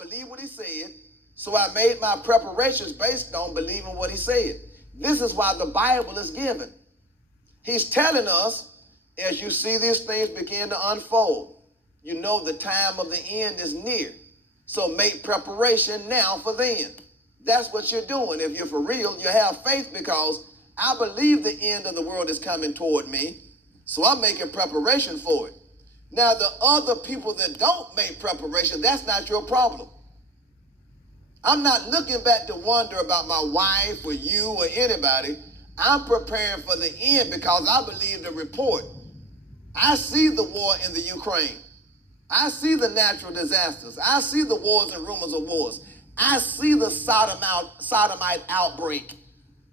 believe what he said, so I made my preparations based on believing what he said. This is why the Bible is given. He's telling us, as you see these things begin to unfold, you know the time of the end is near. So make preparation now for then. That's what you're doing. If you're for real, you have faith, because I believe the end of the world is coming toward me. So I'm making preparation for it. Now, the other people that don't make preparation, that's not your problem. I'm not looking back to wonder about my wife or you or anybody. I'm preparing for the end because I believe the report. I see the war in the Ukraine. I see the natural disasters. I see the wars and rumors of wars. I see the sodomite outbreak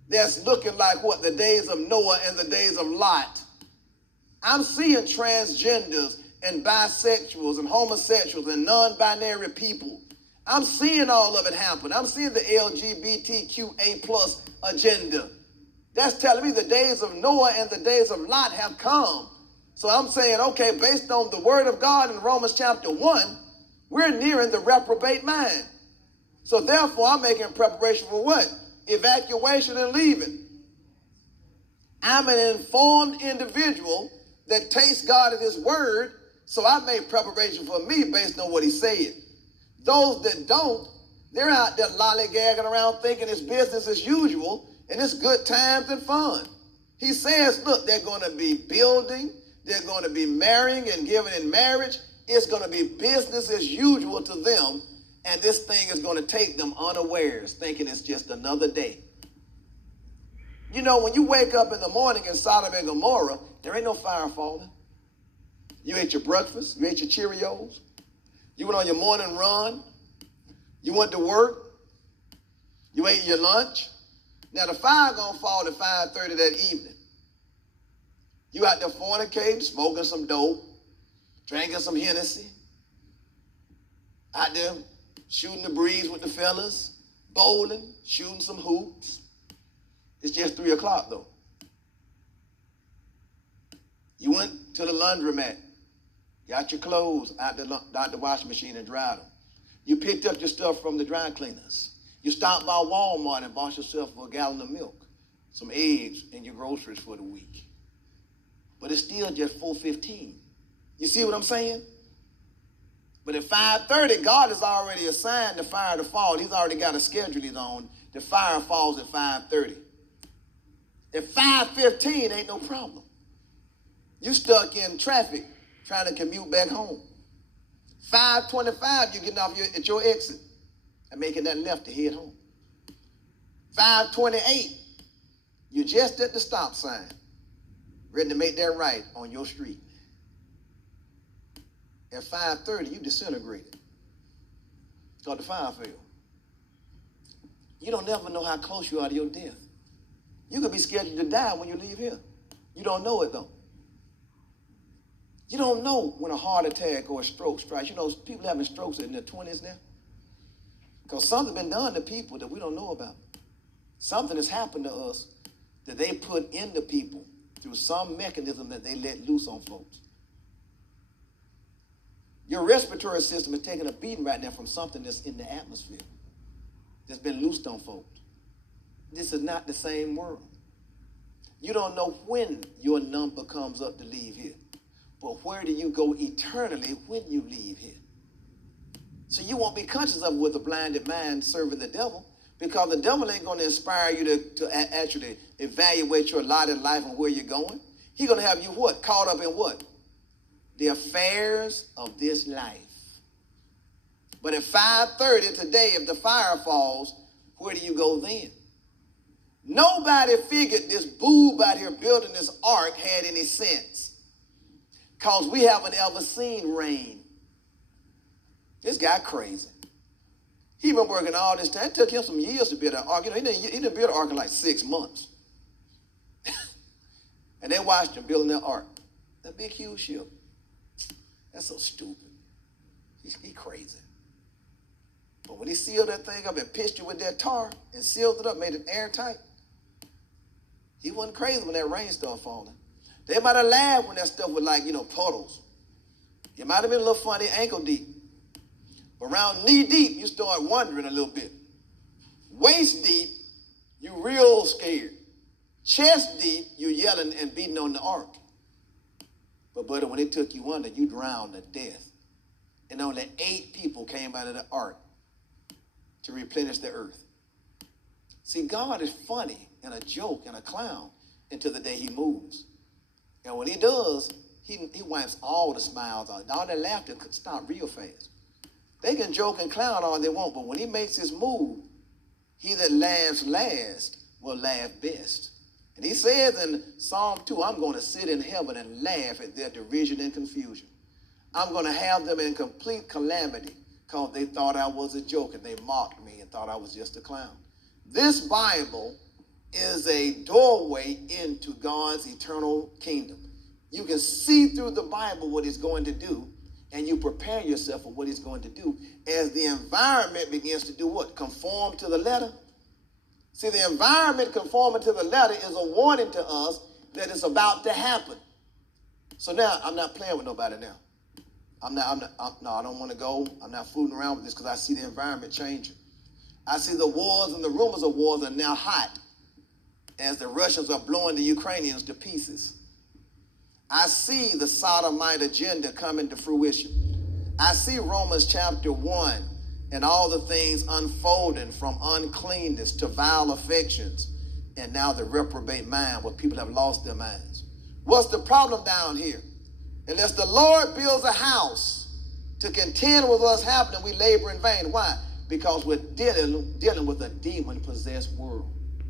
that's looking like what? The days of Noah and the days of Lot. I'm seeing transgenders and bisexuals and homosexuals and non-binary people. I'm seeing all of it happen. I'm seeing the LGBTQA plus agenda. That's telling me the days of Noah and the days of Lot have come. So I'm saying, okay, based on the word of God in Romans chapter 1, we're nearing the reprobate mind. So therefore, I'm making preparation for what? Evacuation and leaving. I'm an informed individual that takes God at his word, so I made preparation for me based on what he said. Those that don't, they're out there lollygagging around thinking it's business as usual and it's good times and fun. He says, look, they're going to be building, they're going to be marrying and giving in marriage. It's going to be business as usual to them, and this thing is going to take them unawares, thinking it's just another day. You know, when you wake up in the morning in Sodom and Gomorrah, there ain't no fire falling. You ate your breakfast, you ate your Cheerios, you went on your morning run, you went to work, you ate your lunch. Now the fire gonna fall at 5:30 that evening. You out there fornicating, smoking some dope, drinking some Hennessy, out there shooting the breeze with the fellas, bowling, shooting some hoops. It's just 3 o'clock though. You went to the laundromat, got your clothes out the washing machine and dried them. You picked up your stuff from the dry cleaners. You stopped by Walmart and bought yourself a gallon of milk, some eggs, and your groceries for the week. But it's still just 4:15. You see what I'm saying? But at 5:30, God has already assigned the fire to fall. He's already got a schedule he's on. The fire falls at 5:30. At 5:15, ain't no problem. You stuck in traffic trying to commute back home. 5:25, you getting off at your exit and making that left to head home. 5:28, you're just at the stop sign, ready to make that right on your street. At 5:30, you disintegrated. It's called the fire fail. You don't never know how close you are to your death. You could be scheduled to die when you leave here. You don't know it though. You don't know when a heart attack or a stroke strikes. You know, people having strokes in their 20s now. Because something's been done to people that we don't know about. Something has happened to us that they put into people through some mechanism that they let loose on folks. Your respiratory system is taking a beating right now from something that's in the atmosphere that's been loosed on folks. This is not the same world. You don't know when your number comes up to leave here. But where do you go eternally when you leave here? So you won't be conscious of it with a blinded mind serving the devil, because the devil ain't going to inspire you to actually evaluate your lot in life and where you're going. He's going to have you what? Caught up in what? The affairs of this life. But at 5:30 today, if the fire falls, where do you go then? Nobody figured this boob out here building this ark had any sense, because we haven't ever seen rain. This guy crazy. He been working all this time. It took him some years to build an ark. You know, he didn't build an ark in like 6 months. And they watched him building that ark. That big, huge ship. That's so stupid. He crazy. But when he sealed that thing up and pitched it with that tar and sealed it up, made it airtight, he wasn't crazy when that rain started falling. They might have laughed when that stuff was like, puddles. It might have been a little funny ankle deep. Around knee deep, you start wondering a little bit. Waist deep, you real scared. Chest deep, you yelling and beating on the ark. But buddy, when it took you under, you drowned to death. And only 8 people came out of the ark to replenish the earth. See, God is funny and a joke and a clown until the day he moves. And when he does, he wipes all the smiles out. All that laughter could stop real fast. They can joke and clown all they want, but when he makes his move, he that laughs last will laugh best. And he says in Psalm 2, I'm going to sit in heaven and laugh at their derision and confusion. I'm going to have them in complete calamity because they thought I was a joke and they mocked me and thought I was just a clown. This Bible is a doorway into God's eternal kingdom. You can see through the Bible what he's going to do, and you prepare yourself for what he's going to do as the environment begins to do what? Conform to the letter. See, the environment conforming to the letter is a warning to us that it's about to happen. So now, I'm not playing with nobody now. I don't want to go. I'm not fooling around with this because I see the environment changing. I see the wars and the rumors of wars are now hot as the Russians are blowing the Ukrainians to pieces. I see the sodomite agenda coming to fruition. I see Romans chapter 1 and all the things unfolding from uncleanness to vile affections and now the reprobate mind where people have lost their minds. What's the problem down here? Unless the Lord builds a house to contend with what's happening, we labor in vain. Why? Because we're dealing with a demon-possessed world.